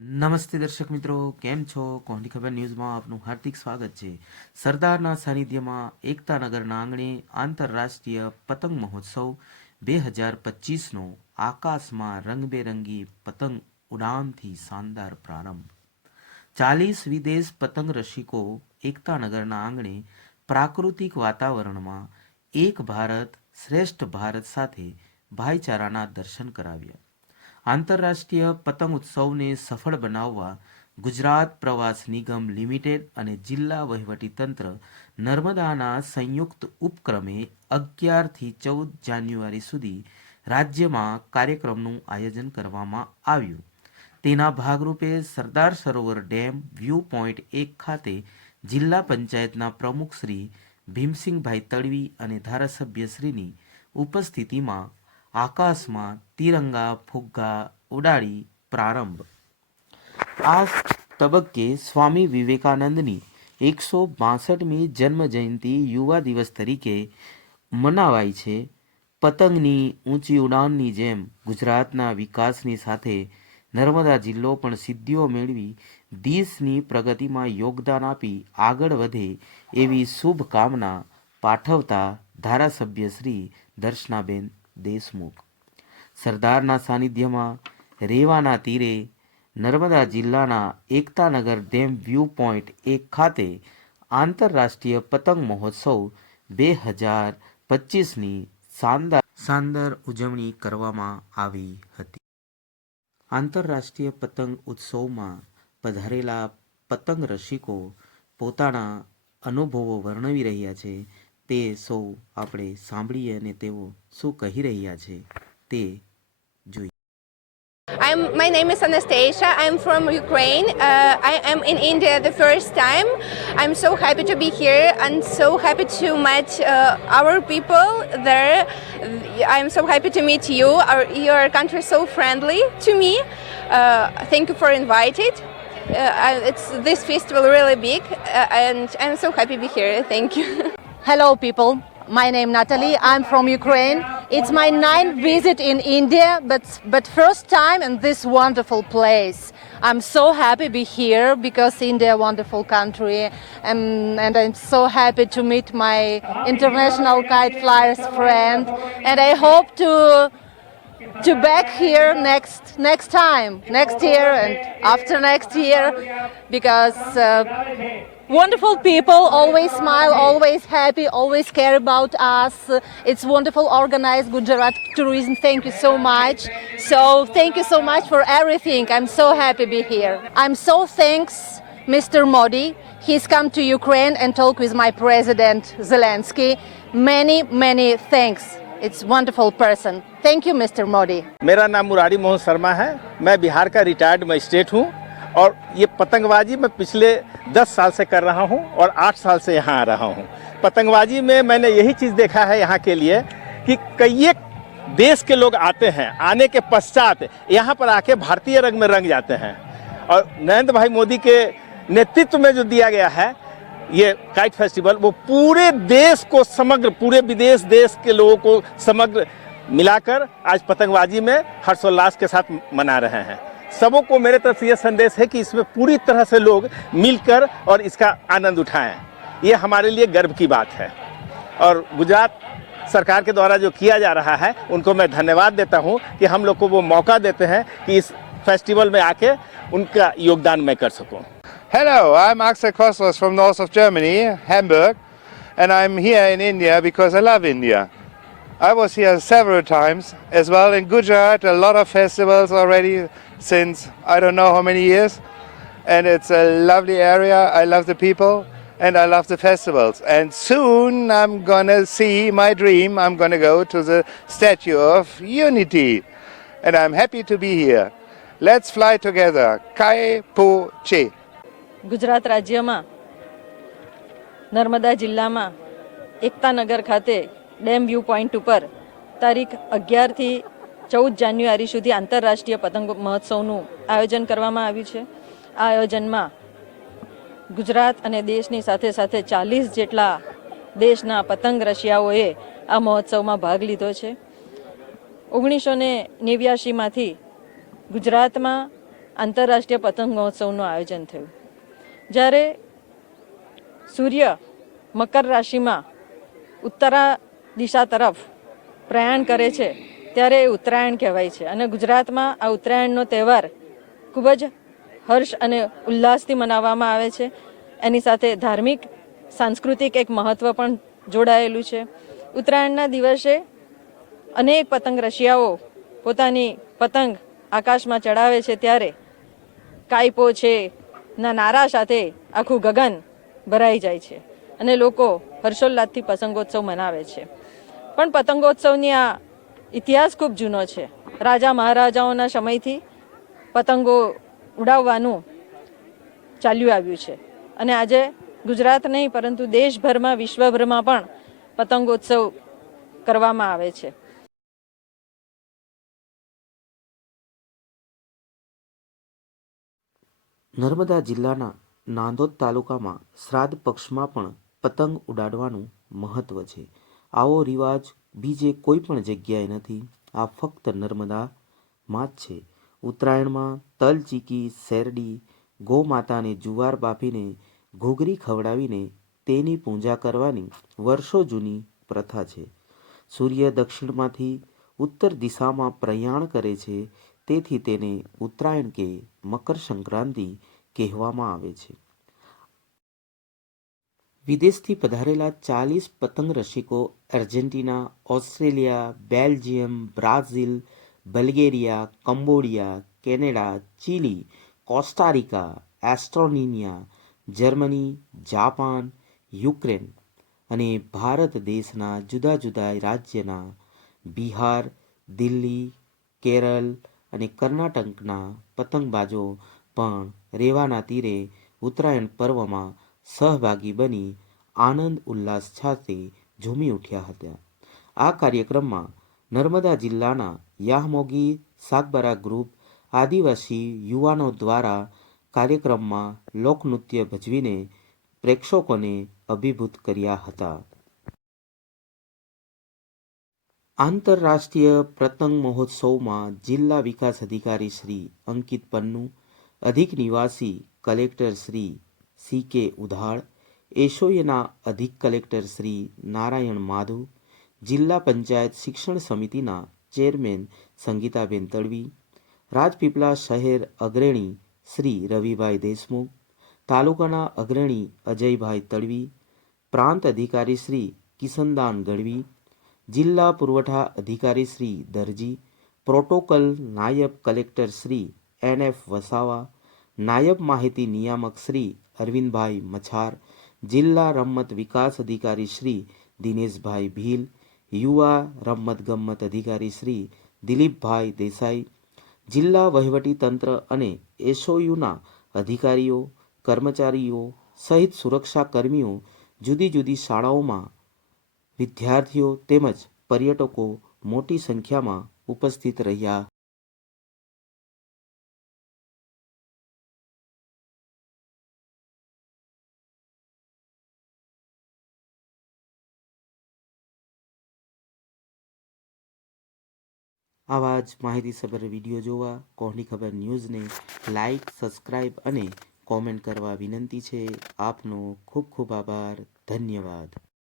નમસ્તે દર્શક મિત્રો, કેમ છો? કોહલી ખબર ન્યૂઝમાં આપનું હાર્દિક સ્વાગત છે. સરદારના સાનિધ્યમાં એકતાનગરના આંગણે આંતરરાષ્ટ્રીય પતંગ મહોત્સવ 2025નો આકાશમાં રંગબેરંગી પતંગ ઉડાનથી શાનદાર પ્રારંભ. 40 વિદેશ પતંગ રસિકો એકતાનગરના આંગણે પ્રાકૃતિક વાતાવરણમાં એક ભારત શ્રેષ્ઠ ભારત સાથે ભાઈચારાના દર્શન કરાવ્યા. આંતરરાષ્ટ્રીય પતંગ ઉત્સવને સફળ બનાવવા ગુજરાત પ્રવાસ નિગમ લિમિટેડ અને જિલ્લા વહીવટીતંત્ર નર્મદાના સંયુક્ત ઉપક્રમે 11થી 14 જાન્યુઆરી સુધી રાજ્યમાં કાર્યક્રમનું આયોજન કરવામાં આવ્યું. તેના ભાગરૂપે Sardar Sarovar dam view point 1 ખાતે જિલ્લા પંચાયતના પ્રમુખ શ્રી ભીમસિંહભાઈ તડવી અને ધારાસભ્યશ્રીની ઉપસ્થિતિમાં આકાશમાં તિરંગા ફુગ્ગા ઉડાડી પ્રારંભ. આ તબક્કે સ્વામી વિવેકાનંદની 162મી જન્મ જયંતિ યુવા દિવસ તરીકે મનાવાય છે. પતંગની ઊંચી ઉડાનની જેમ ગુજરાતના વિકાસની સાથે નર્મદા જિલ્લો પણ સિદ્ધિઓ મેળવી દેશની પ્રગતિમાં યોગદાન આપી આગળ વધે એવી શુભકામના પાઠવતા ધારાસભ્ય શ્રી દર્શનાબેન દેશમુખ. સરદારના સાનિધ્યમાં રેવાના તીરે નર્મદા જિલ્લાના એકતાનગર ડેમ વ્યૂ પોઈન્ટ 1 ખાતે આંતરરાષ્ટ્રીય પતંગ મહોત્સવ 2025ની શાનદાર ઉજવણી કરવામાં આવી હતી. આંતરરાષ્ટ્રીય પતંગ ઉત્સવમાં પધારેલા પતંગ રસિકો પોતાના અનુભવો વર્ણવી રહ્યા છે. તે સૌ આપણે સાંભળીએ અને તેઓ શું કહી રહ્યા છે તે જોઈએ. My name is Anastasia. I'm from Ukraine. I am in India the first time. I'm so happy to be here and so happy to meet our people there. I'm so happy to meet you. Your country is so friendly to me. Thank you for inviting. This festival really big and I'm so happy to be here. Thank you. Hello people, my name Natalie, I'm from Ukraine. It's my 9th visit in India, but first time in this wonderful place. I'm so happy to be here because India a wonderful country and I'm so happy to meet my international kite flyers friend and I hope to back here next time, next year and after next year because wonderful people, always smile, always happy, always care about us. It's wonderful organized Gujarat tourism. Thank you so much. So thank you so much for everything. I'm so happy to be here. I'm so thanks Mr. Modi. He's come to Ukraine and talk with my president Zelensky. Many thanks. It's wonderful person. Thank you Mr. Modi. मेरा नाम मुरारी मोहन शर्मा है. मैं बिहार का retired magistrate हूँ और ये पतंगबाजी मैं पिछले 10 साल से कर रहा हूँ और 8 साल से यहाँ आ रहा हूँ. पतंगबाजी में मैंने यही चीज़ देखा है यहाँ के लिए कि कई देश के लोग आते हैं, आने के पश्चात यहाँ पर आके भारतीय रंग में रंग जाते हैं और नरेंद्र भाई मोदी के नेतृत्व में जो दिया गया है ये काइट फेस्टिवल वो पूरे देश को समग्र पूरे विदेश देश के लोगों को समग्र मिलाकर आज पतंगबाजी में हर्षोल्लास के साथ मना रहे हैं. सबों को मेरे तरफ से ये संदेश है कि इसमें पूरी तरह से लोग मिलकर और इसका आनंद उठाएं. ये हमारे लिए गर्व की बात है और गुजरात सरकार के द्वारा जो किया जा रहा है उनको मैं धन्यवाद देता हूँ कि हम लोग को वो मौका देते हैं कि इस फेस्टिवल में आके उनका योगदान मैं कर सकूँ. Hello, I'm Axel Kostos from north of Germany, Hamburg, and I'm here in India because I love India. I was here several times as well in Gujarat, a lot of festivals already since I don't know how many years, and it's a lovely area. I love the people and I love the festivals, and soon I'm gonna see my dream. I'm gonna go to the Statue of Unity and I'm happy to be here. Let's fly together. Kai Po Che. Gujarat રાજ્યમાં નર્મદા જિલ્લામાં એકતાનગર ખાતે dam view point ઉપર તારીખ 11થી 14 જાન્યુઆરી સુધી આંતરરાષ્ટ્રીય પતંગ મહોત્સવનું આયોજન કરવામાં આવ્યું છે. આ આયોજનમાં ગુજરાત અને દેશની સાથે સાથે 40 જેટલા દેશના પતંગ રસિયાઓએ આ મહોત્સવમાં ભાગ લીધો છે. 1989માંથી ગુજરાતમાં આંતરરાષ્ટ્રીય પતંગ મહોત્સવનું આયોજન થયું. જ્યારે સૂર્ય મકર રાશિમાં ઉત્તરા દિશા તરફ પ્રયાણ કરે છે ત્યારે એ ઉત્તરાયણ કહેવાય છે. અને ગુજરાતમાં આ ઉત્તરાયણનો તહેવાર ખૂબ જ હર્ષ અને ઉલ્લાસથી મનાવવામાં આવે છે. એની સાથે ધાર્મિક સાંસ્કૃતિક એક મહત્ત્વ પણ જોડાયેલું છે. ઉત્તરાયણના દિવસે અનેક પતંગ રશિયાઓ પોતાની પતંગ આકાશમાં ચડાવે છે ત્યારે કાઈપો છે ના નારા સાથે આખું ગગન ભરાઈ જાય છે અને લોકો હર્ષોલ્લાસથી પતંગોત્સવ મનાવે છે. પણ પતંગોત્સવની આ ઇતિહાસ ખૂબ જૂનો છે. રાજા મહારાજાઓના સમયથી પતંગો ઉડાવવાનું ચાલ્યું આવ્યું છે અને આજે ગુજરાત નહીં પરંતુ દેશભરમાં વિશ્વભરમાં પણ પતંગોત્સવ કરવામાં આવે છે. નર્મદા જિલ્લાના નાંદોદ તાલુકામાં શ્રાદ્ધ પક્ષમાં પણ પતંગ ઉડાડવાનું મહત્વ છે. આવો રિવાજ બીજે કોઈ પણ જગ્યાએ નથી. આ ફક્ત નર્મદામાં જ છે. ઉત્તરાયણમાં તલ ચીકી, શેરડી, ગૌ માતાને જુવાર બાફીને ઘૂઘરી ખવડાવીને તેની પૂજા કરવાની વર્ષો જૂની પ્રથા છે. સૂર્ય દક્ષિણમાંથી ઉત્તર દિશામાં પ્રયાણ કરે છે, તેથી તેને ઉત્તરાયણ કે મકર સંક્રાંતિ કહેવામાં આવે છે. વિદેશથી પધારેલા 40 પતંગ રસિકો Argentina, Australia, Belgium, Brazil, Bulgaria, Cambodia, Canada, Chile, Costa Rica, Estonia, Germany, Japan, Ukraine અને ભારત દેશના જુદા જુદા રાજ્યના બિહાર, દિલ્હી, કેરળ અને કર્ણાટકના પતંગબાજો પણ રેવાના તીરે ઉત્તરાયણ પર્વમાં સહભાગી બની આનંદ ઉલ્લાસ સાથે ઝૂમી ઉઠ્યા હતા. આ કાર્યક્રમમાં નર્મદા જિલ્લાના યામોગી સાગબારા ગ્રુપ આદિવાસી યુવાનો દ્વારા કાર્યક્રમમાં લોકનૃત્ય ભજવીને પ્રેક્ષકોને અભિભૂત કર્યા હતા. આંતરરાષ્ટ્રીય પતંગ મહોત્સવમાં જિલ્લા વિકાસ અધિકારી શ્રી અંકિત પન્નુ, અધિક નિવાસી કલેક્ટર શ્રી CK ઉધાળ, એસોયના અધિક કલેક્ટર શ્રી નારાયણ માધુ, જિલ્લા પંચાયત શિક્ષણ સમિતિના ચેરમેન સંગીતાબેન તડવી, રાજપીપળા શહેર અગ્રણી શ્રી રવિભાઈ દેશમુખ, તાલુકાના અગ્રણી અજયભાઈ તડવી, પ્રાંત અધિકારી શ્રી કિશનદાન ગઢવી, જિલ્લા પુરવઠા અધિકારી શ્રી દરજી, પ્રોટોકોલ નાયબ કલેક્ટર શ્રી NF વસાવા, નાયબ માહિતી નિયામક શ્રી અરવિંદભાઈ મછાર, જિલ્લા રમત વિકાસ અધિકારી શ્રી દિનેશભાઈ ભીલ, યુવા રમત ગમત અધિકારી શ્રી દિલીપભાઈ દેસાઈ, જિલ્લા વહીવટી તંત્ર અને એસઓયુના અધિકારીઓ, કર્મચારીઓ સહિત સુરક્ષા કર્મીઓ, જુદી જુદી શાળાઓમાં વિદ્યાર્થીઓ તેમજ પર્યટકો મોટી સંખ્યામાં ઉપસ્થિત રહ્યા. આવા જ માહિતીસભર વિડીયો જોવા કોહની ખબર ન્યૂઝને લાઇક, સબસ્ક્રાઇબ અને કોમેન્ટ કરવા વિનંતી છે. આપનો ખૂબ ખૂબ આભાર. ધન્યવાદ.